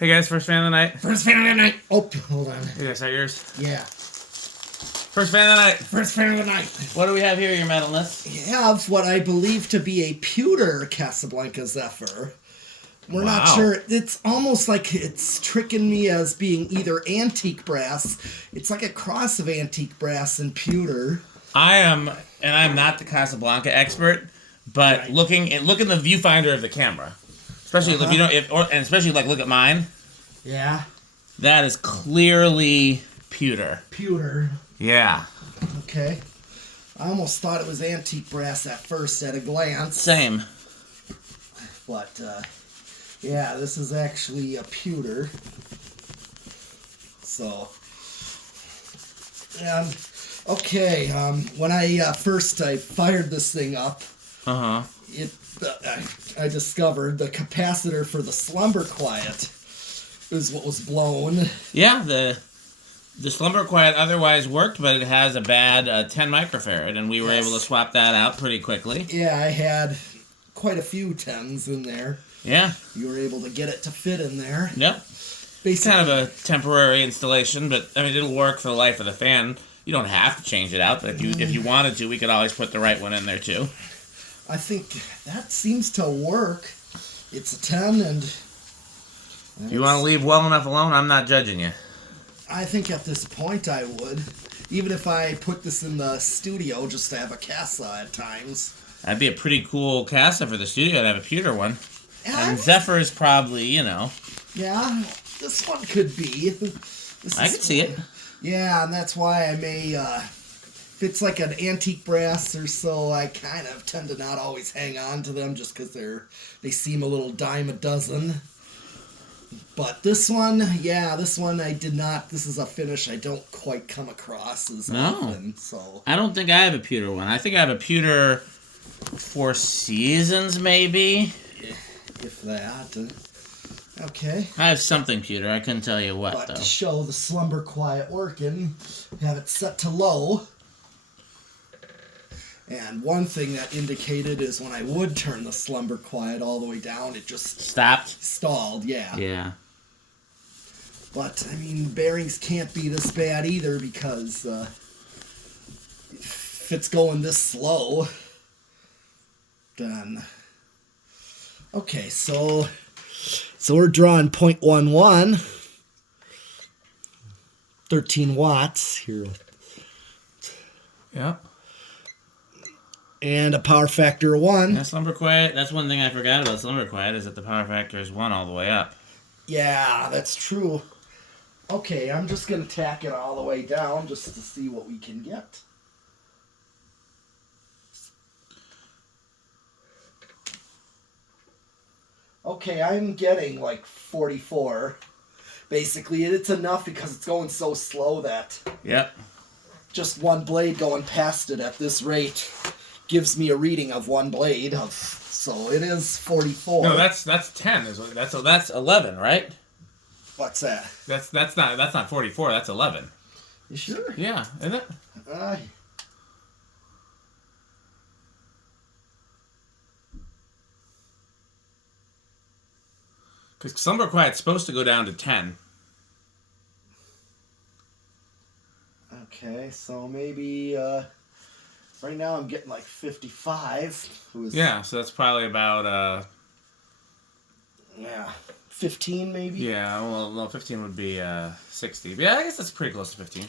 Hey guys, first fan of the night. First fan of the night. Oh, hold on. Is that yours? Yeah. First fan of the night. First fan of the night. What do we have here, your metalness? We have what I believe to be a pewter Casablanca Zephyr. We're not sure. It's almost like it's tricking me as being either antique brass. It's like a cross of antique brass and pewter. I'm not the Casablanca expert, but Right. look in the viewfinder of the camera, especially if you don't, and especially like look at mine. Yeah. That is clearly pewter. Pewter. Yeah. Okay. I almost thought it was antique brass at first at a glance. Same. But, yeah, this is actually a pewter. So, okay, when I fired this thing up, I discovered the capacitor for the Slumber Quiet is what was blown. Yeah, the Slumber Quiet otherwise worked, but it has a bad 10 microfarad, and we were able to swap that out pretty quickly. Yeah, I had quite a few 10s in there. Yeah. You were able to get it to fit in there. Yep. It's kind of a temporary installation, but I mean it'll work for the life of the fan. You don't have to change it out, but if you wanted to, we could always put the right one in there too. I think that seems to work. It's a 10, and if you want to leave well enough alone, I'm not judging you. I think at this point I would. Even if I put this in the studio just to have a casa at times. That'd be a pretty cool casa for the studio to have a pewter one. Yeah, And Zephyr is probably, Yeah, this one could be. I could see it. Yeah, and that's why I may, if it's like an antique brass or so, I kind of tend to not always hang on to them just because they seem a little dime a dozen. But this one I did not. This is a finish I don't quite come across as often. So I don't think I have a pewter one. I think I have a pewter Four Seasons, maybe. if that. Okay. I have something pewter. I couldn't tell you what, But though. to show the Slumber Quiet working, have it set to low. And one thing that indicated is when I would turn the Slumber Quiet all the way down, it just Stopped? stalled, yeah. Yeah. But, I mean, bearings can't be this bad either because if it's going this slow, then... Okay, so we're drawing 0.11, 13 watts here. Yep. And a power factor of 1. Yeah, Slumber Quiet. That's one thing I forgot about Slumber Quiet is that the power factor is 1 all the way up. Yeah, that's true. Okay, I'm just going to tack it all the way down just to see what we can get. Okay, I'm getting like 44. Basically, it's enough because it's going so slow that Yep. just one blade going past it at this rate gives me a reading of one blade. So it is 44. No, that's 10. That's 11, right? What's that? That's not 44. That's 11. You sure? Yeah, isn't it? Because Slumber Quiet's supposed to go down to 10. Okay, so maybe right now I'm getting like 55. Yeah, so that's probably about 15 maybe. yeah. Well, no, 15 would be 60. But yeah, I guess that's pretty close to 15.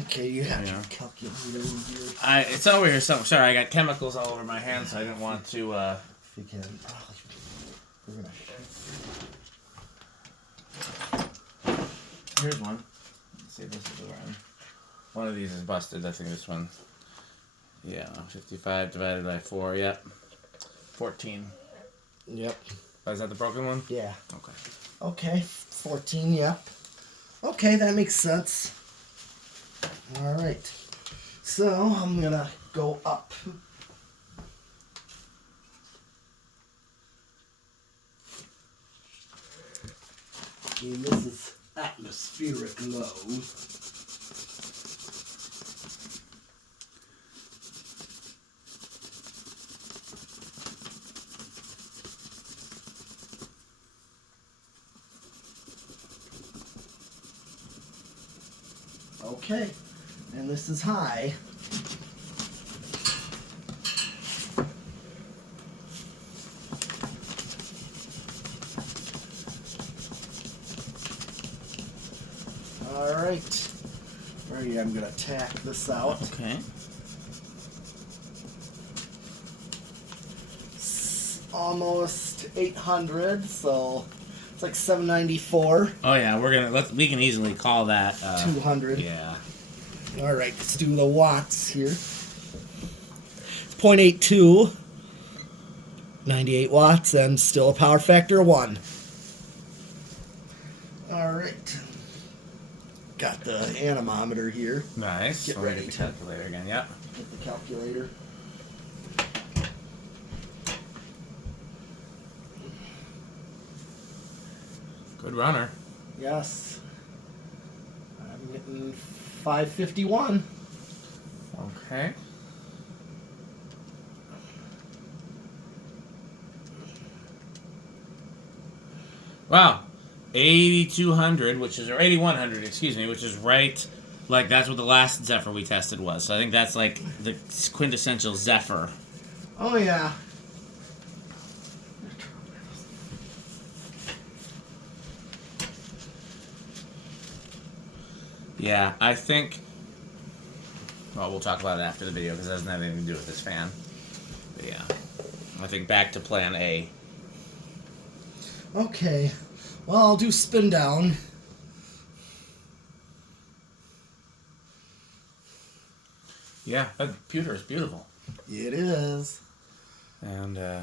Okay, you have your calculator in here. It's over here somewhere. Sorry, I got chemicals all over my hands, so I didn't want to. If you can, we're gonna. Here's one. Let's see if this is the one. One of these is busted. I think this one. Yeah, 55 divided by 4. Yep. 14. Yep. Oh, is that the broken one? Yeah. Okay. Okay, 14. Yep. Okay, that makes sense. All right. So I'm gonna go up. And this is atmospheric low. Okay. And this is high. Alright. Ready, I'm gonna tack this out. Okay. It's almost 800, so it's like 794. Oh yeah, we can easily call that 200. Yeah. Alright, let's do the watts here. 0.82. 98 watts and still a power factor of 1. Alright. Got the anemometer here. Nice. Get We'll ready. get the calculator again. Yep. Get the calculator. Good runner. Yes. I'm getting 551. Okay. Wow. 8,200, or 8,100, excuse me, which is right, like that's what the last Zephyr we tested was. So I think that's like the quintessential Zephyr. Oh, yeah. Yeah, I think. Well, we'll talk about it after the video because it doesn't have anything to do with this fan. But yeah, I think back to plan A. Okay. Well, I'll do spin down. Yeah, that pewter is beautiful. It is. And it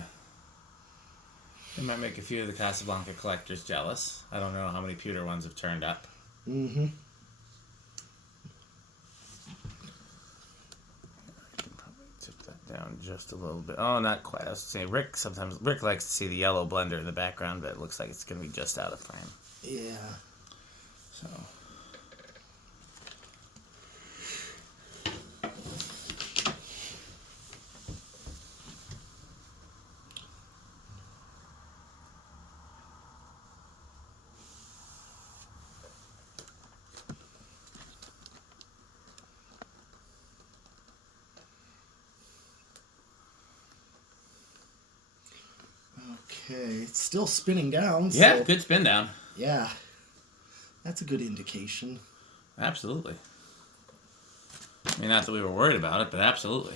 might make a few of the Casablanca collectors jealous. I don't know how many pewter ones have turned up. Mm-hmm. Tip that down just a little bit. Oh, not quite. I was saying Rick likes to see the yellow blender in the background, but it looks like it's going to be just out of frame. Yeah. So. Okay, it's still spinning down. Yeah, so, good spin down. yeah, that's a good indication. Absolutely. I mean, not that we were worried about it, but absolutely.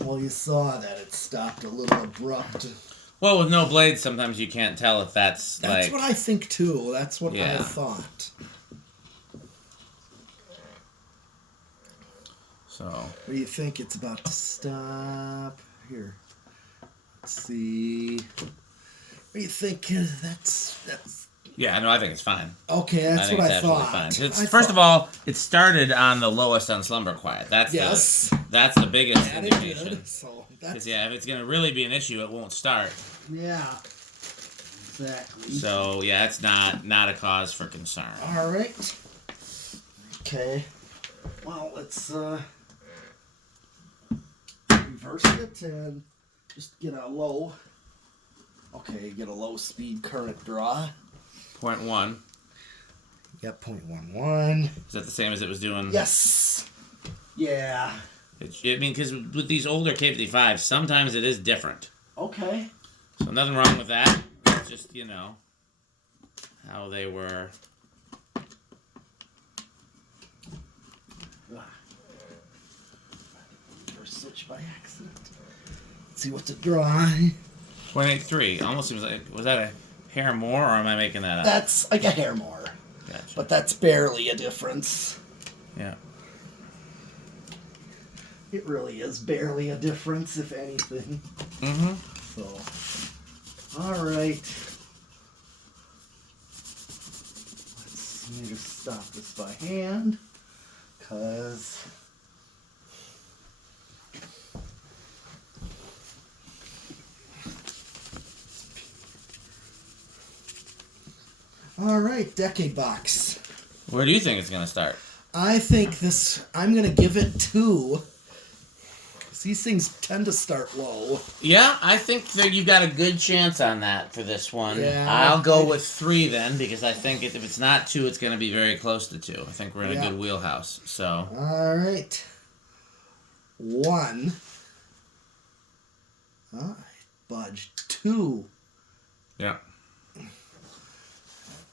Well, you saw that it stopped a little abrupt. Well, with no blades, sometimes you can't tell if that's That's like... what I think, too. That's what I Yeah. thought. So... What do you think? It's about to stop. Here. Let's see. What do you think? That's Yeah, no, I think it's fine. okay. That's what I thought. Fine. First of all, it started on the lowest on Slumber Quiet. That's the biggest that it indication. did. So that's Yeah, if it's gonna really be an issue, it won't start. yeah. Exactly. So yeah, it's not a cause for concern. All right. Okay. Well, let's reverse it and just get a low. Okay, get a low speed current draw. 0.1. Yep, 0.11. Is that the same as it was doing? Yes. Yeah. I mean, because with these older K55s, sometimes it is different. Okay. So nothing wrong with that. It's just, how they were. First switch by accident. Let's see what's it draw. 0.83. Almost seems like, was that a hair more, or am I making that up? That's like a hair more. Gotcha. But that's barely a difference. Yeah. It really is barely a difference, if anything. Mm-hmm. So, all right. Let me just stop this by hand, cause all right, decade box. Where do you think it's gonna start? I think I'm gonna give it 2. These things tend to start low. Yeah, I think that you've got a good chance on that for this one. Yeah, I'll go with 3 then, because I think if it's not 2, it's going to be very close to 2. I think we're in a good wheelhouse. So. All right. 1. I budged 2. Yeah.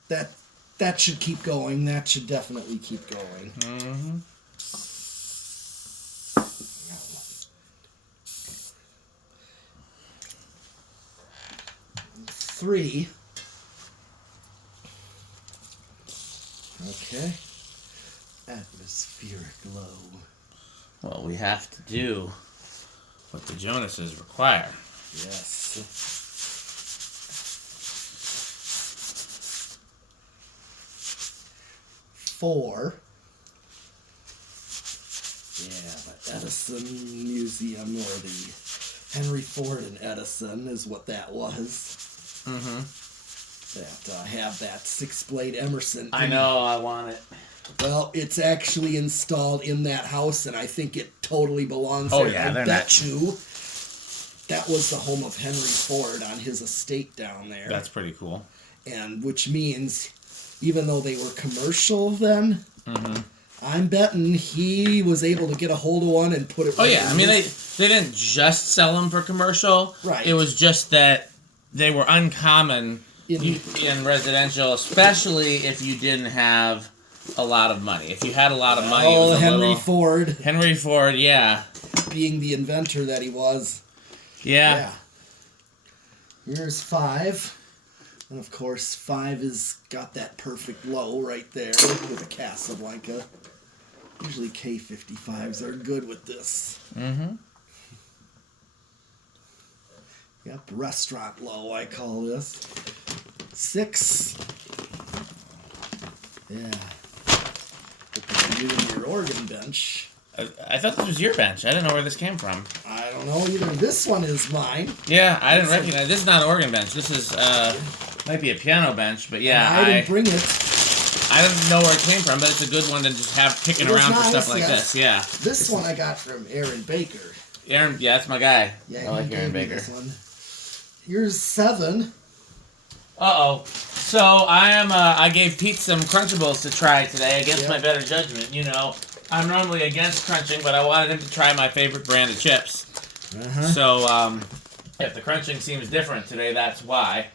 That should keep going. That should definitely keep going. Mm-hmm. 3. Okay. Atmospheric low. Well, we have to do what the Jonases require. Yes. 4. Yeah, the Edison Museum, or the Henry Ford and Edison is what that was. Mm-hmm. That have that 6-blade Emerson. I know, I want it. Well, it's actually installed in that house, and I think it totally belongs Oh, there. yeah, I they're bet not. you that was the home of Henry Ford on his estate down there. That's pretty cool. And which means, even though they were commercial then, Mm-hmm. I'm betting he was able to get a hold of one and put it. Oh right yeah, in I mean his- they didn't just sell them for commercial. Right. It was just that they were uncommon in residential, especially if you didn't have a lot of money. If you had a lot of money, it was Henry Ford, Henry Ford, yeah. being the inventor that he was. Yeah. Here's 5. And of course, 5 has got that perfect low right there with a Casablanca. Usually K55s are good with this. Mm-hmm. Yep, restaurant low, I call this. 6. Yeah. Put you in your organ bench. I thought this was your bench. I didn't know where this came from. I don't know either. This one is mine. Yeah, I didn't recognize. This is not an organ bench. This is might be a piano bench, but yeah, And I didn't bring it. I didn't know where it came from, but it's a good one to just have kicking It was around for nice, stuff like yes. this. Yeah. This one I got from Aaron Baker. Aaron, yeah, that's my guy. Yeah, I like he Aaron gave me Baker. this one. Here's 7. Uh-oh. So I gave Pete some Crunchables to try today against my better judgment. You know, I'm normally against crunching, but I wanted him to try my favorite brand of chips. Uh-huh. So if the crunching seems different today, that's why.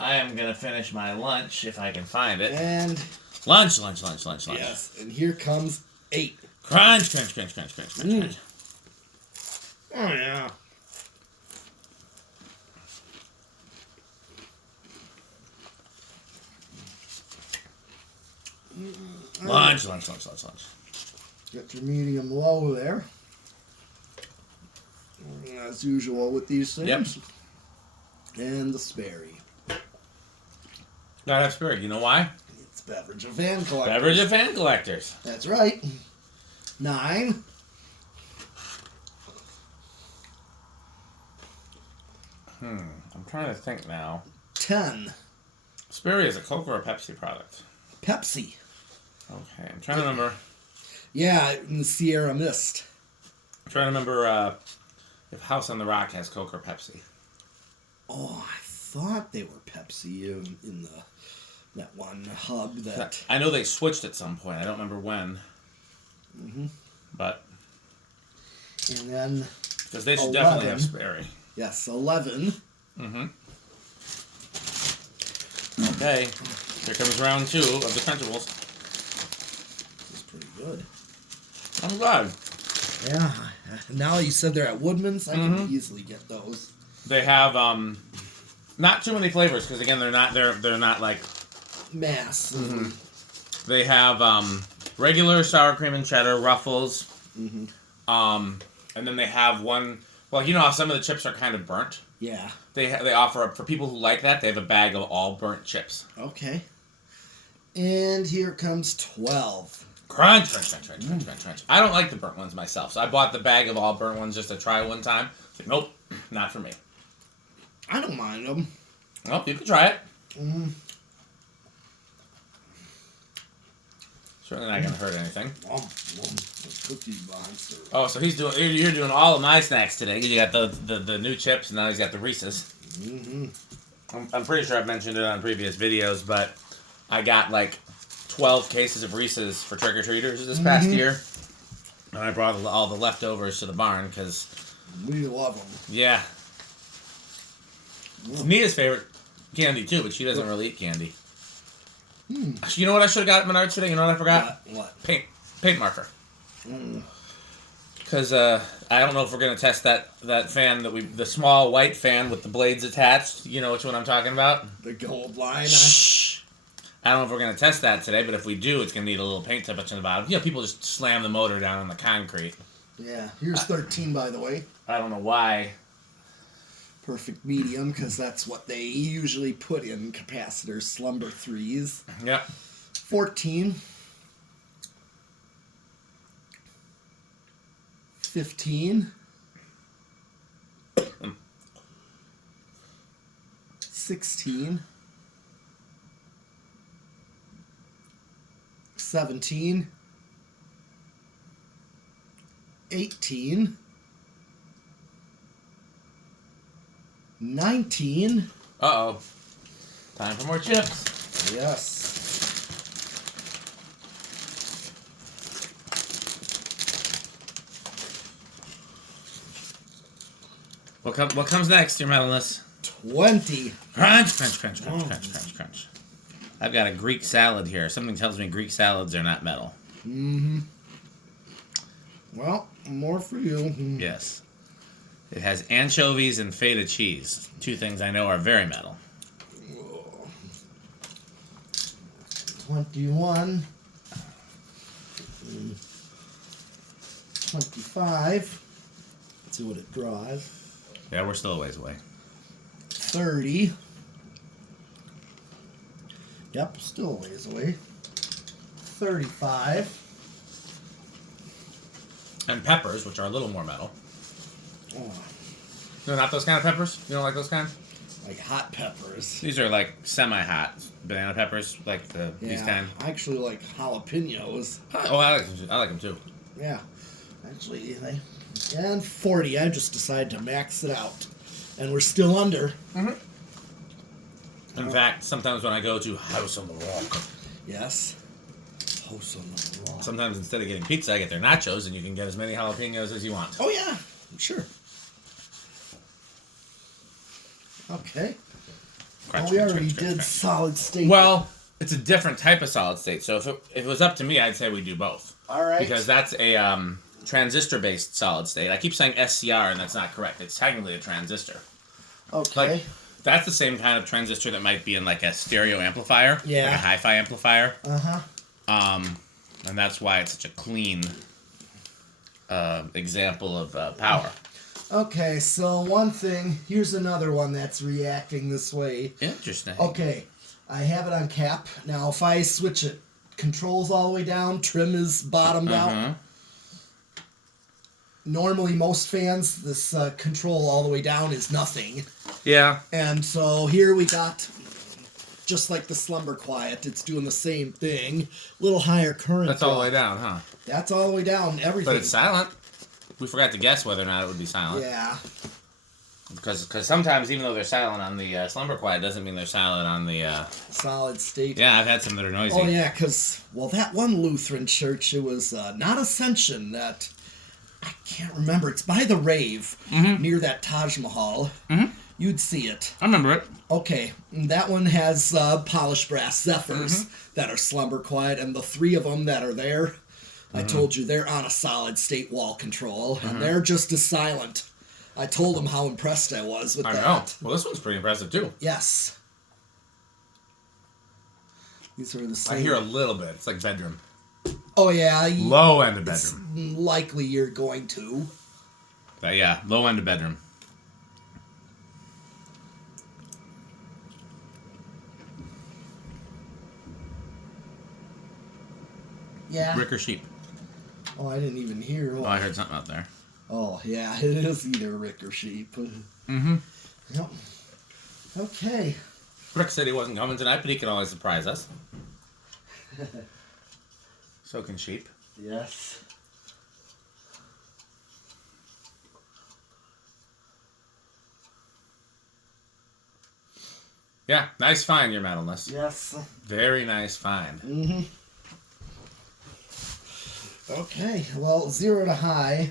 I am going to finish my lunch if I can find it. And Lunch. yes, and here comes 8. Crunch. Oh yeah. Lunch. Got your medium low there. As usual with these things. Yep. And the Sperry. Gotta have spirit. You know why? It's beverage of fan collectors. Beverage of fan collectors. That's right. 9. I'm trying to think now. 10. Sperry is a Coke or a Pepsi product? Pepsi. Okay, I'm trying to remember. Yeah, in the Sierra Mist. I'm trying to remember if House on the Rock has Coke or Pepsi. Oh, I thought they were Pepsi in that one hub that. I know they switched at some point. I don't remember when. Mm-hmm. But And then. because they should 11. definitely have Sperry. Yes, 11. Mm-hmm. Okay, here comes round 2 of the Crunchables. This is pretty good. I'm glad. Yeah. Now you said they're at Woodman's, I can easily get those. They have not too many flavors because again they're not like Mass. Mm-hmm. They have regular sour cream and cheddar, Ruffles, and then they have one. Well, you know how some of the chips are kind of burnt. Yeah. They offer up for people who like that. They have a bag of all burnt chips. Okay. And here comes 12. Crunch. I don't like the burnt ones myself, so I bought the bag of all burnt ones just to try one time. It's like, nope, not for me. I don't mind them. Well, you can try it. Certainly not going to hurt anything. Cookie monster. Oh, so you're doing all of my snacks today. You got the new chips, and now he's got the Reese's. I'm pretty sure I've mentioned it on previous videos, but I got like 12 cases of Reese's for trick-or-treaters this past year. And I brought all the leftovers to the barn because... We love them. Yeah. It's Nia's favorite candy, too, but she doesn't really eat candy. You know what I should have got at Menards today? You know what I forgot? What? Paint marker. Because I don't know if we're going to test that fan the small white fan with the blades attached. You know which one I'm talking about? The gold line. Shh. I don't know if we're going to test that today, but if we do, it's going to need a little paint touch on the bottom. You know, people just slam the motor down on the concrete. Yeah. Here's 13, by the way. I don't know why. Perfect medium, because that's what they usually put in capacitors, slumber 3s. Yep. 14. 15. 16. 17. 18. 19. Uh-oh. Time for more chips. Yes. What comes next, your metalness? 20. Crunch, crunch, crunch, crunch, crunch, crunch, crunch. I've got a Greek salad here. Something tells me Greek salads are not metal. Well, more for you. Yes. It has anchovies and feta cheese. Two things I know are very metal. 21. 25. Let's see what it draws. Yeah, we're still a ways away. 30. Yep, still a ways away. 35. And peppers, which are a little more metal. Oh, No, not those kind of peppers? You don't like those kind? like hot peppers. These are like semi-hot banana peppers, like these kind. I actually like jalapenos. Oh, I like them too. Yeah. Actually, and 40. I just decided to max it out. And we're still under. In fact, sometimes when I go to House on the Rock, Yes. House on the Rock. sometimes instead of getting pizza, I get their nachos, and you can get as many jalapenos as you want. Oh, yeah. Sure. Okay. Crunch, We crunch, already crunch, crunch, did crunch. solid state. Well, it's a different type of solid state. So if it was up to me, I'd say we do both. All right. Because that's a transistor-based solid state. I keep saying SCR, and that's not correct. It's technically a transistor. Okay. Like, that's the same kind of transistor that might be in like a stereo amplifier, Yeah. like a hi-fi amplifier. Uh-huh. And that's why it's such a clean example of power. Okay, so one thing, here's another one that's reacting this way. Interesting. Okay, I have it on cap. Now, if I switch it, controls all the way down, trim is bottomed out. Normally, most fans, this control all the way down is nothing. Yeah. And so here we got, just like the Slumber Quiet, it's doing the same thing. Little higher current. That's all the way down, huh? That's all the way down, everything. But it's silent. We forgot to guess whether or not it would be silent. Yeah. Because sometimes, even though they're silent on the Slumber Quiet, doesn't mean they're silent on the... Solid state. Yeah, I've had some that are noisy. Oh, yeah, because, well, that one Lutheran church, it was not Ascension, that... I can't remember. It's by the Rave, near that Taj Mahal. You'd see it. I remember it. Okay, that one has polished brass Zephyrs that are Slumber Quiet, and the three of them that are there, I told you, they're on a solid state wall control, and they're just as silent. I told them how impressed I was with that. I know. Well, this one's pretty impressive, too. Yes. These are the same. I hear a little bit. It's like bedroom. Oh, yeah. Low end of bedroom. It's likely you're going to. But yeah, low end of bedroom. Yeah. Brick or sheep? Oh, I didn't even hear. Oh, I heard something out there. Oh, yeah, it is either Rick or Sheep. Yep. Okay. Rick said he wasn't coming tonight, but he can always surprise us. So can sheep. Yes. Yeah, nice find, your metalness. Yes. Very nice find. Mm-hmm. Okay, well, 0 to high.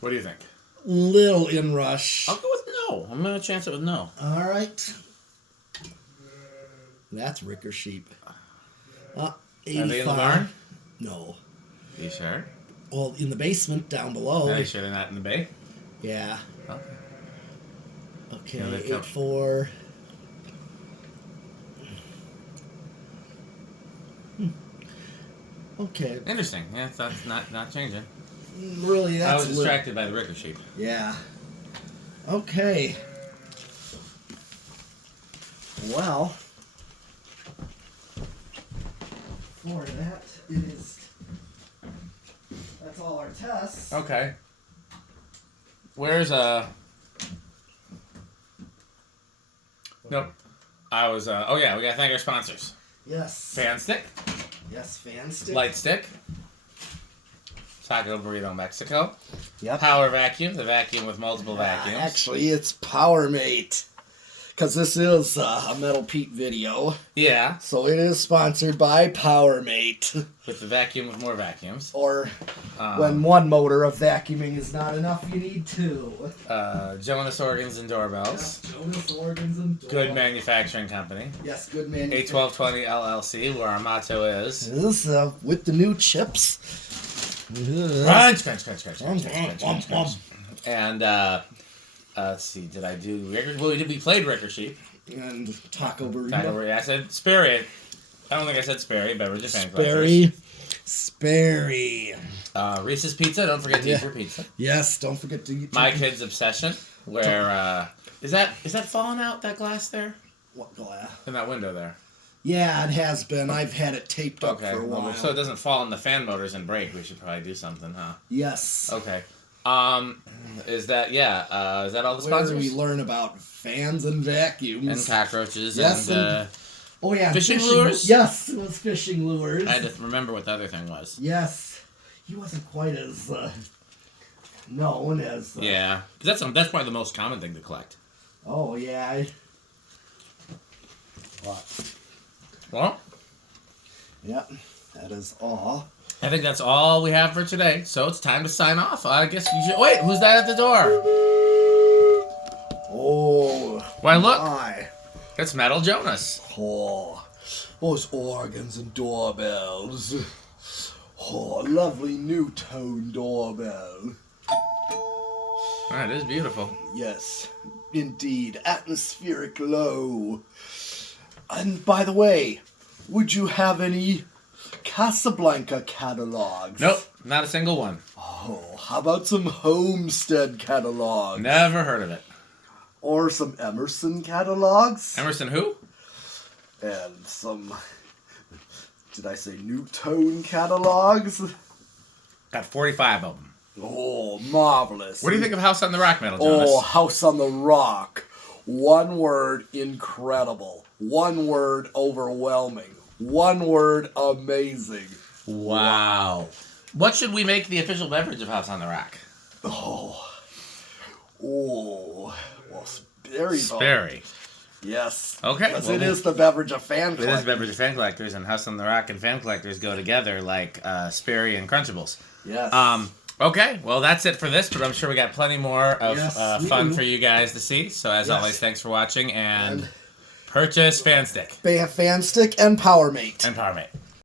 What do you think? Little inrush. I'll go with no. I'm going to chance it with no. All right. That's Ricker sheep. 85. Are they in the barn? No. Are you sure? Well, in the basement down below. Are you sure they're not in the bay? Yeah. Okay. Okay, No, they've come. 84. Okay. Interesting. Yeah, that's not changing. Really, that's I was distracted by the Ricker sheep. Yeah. Okay. Well, for that that's all our tests. Okay. Where's Nope. I was oh yeah, we gotta thank our sponsors. Yes. Fan stick. Yes, fan stick. Light stick. Taco Burrito Mexico. Yep. Power vacuum, the vacuum with multiple vacuums. Actually, it's PowerMate. Because this is a Metal Pete video. Yeah. So it is sponsored by PowerMate. With the vacuum with more vacuums. Or when one motor of vacuuming is not enough, you need two. Jonas Organs and Doorbells. Yes, Jonas Organs and Doorbells. Good manufacturing company. Yes, good manufacturing. A1220 LLC, where our motto is... This with the new chips. Crunch, crunch, crunch, crunch, crunch, crunch, crunch, crunch. And, let's see, did I do Ricker? Well, we played Ricker Sheep. And Taco Burrito. Taco Burrito. I said Sperry. I don't think I said Sperry. Beverage of Fan Sperry. Reese's Pizza. Don't forget to eat your pizza. Yes, don't forget to eat My Kid's Obsession. Where, is that falling out, that glass there? What glass? In that window there. Yeah, it has been. I've had it taped up for a while. Well, so it doesn't fall in the fan motors and break, we should probably do something, huh? Yes. Okay. Is that all the sponsors? Where we learn about fans and vacuums. And cockroaches yes, and oh yeah, fishing lures? Yes, it was fishing lures. I had to remember what the other thing was. Yes. He wasn't quite as known as... yeah, because that's probably the most common thing to collect. Oh, yeah. What? Well? Yep, that is all. I think that's all we have for today, so it's time to sign off. I guess you should... Wait, who's that at the door? Oh. Why, look. My. It's Metal Jonas. Oh, those organs and doorbells. Oh, lovely new tone doorbell. That is beautiful. Yes, indeed. Atmospheric glow. And by the way, would you have any Casablanca catalogs? Nope, not a single one. Oh, how about some Homestead catalogs? Never heard of it. Or some Emerson catalogs? Emerson who? And some, did I say new tone catalogs? Got 45 of them. Oh, marvelous. What do you think of House on the Rock, Metal Jonas? Oh, House on the Rock. One word, incredible. One word, overwhelming. One word, amazing. Wow. What should we make the official beverage of House on the Rock? Oh. Well, Sperry. Sperry. Yes. Okay. Because it is the beverage of fan collectors. It is the beverage of fan collectors, and House on the Rock and fan collectors go together like Sperry and Crunchables. Yes. Okay, well, that's it for this, but I'm sure we got plenty more of fun for you guys to see. So, as always, thanks for watching, and purchase Fan Stick. Fan Stick and PowerMate. And PowerMate.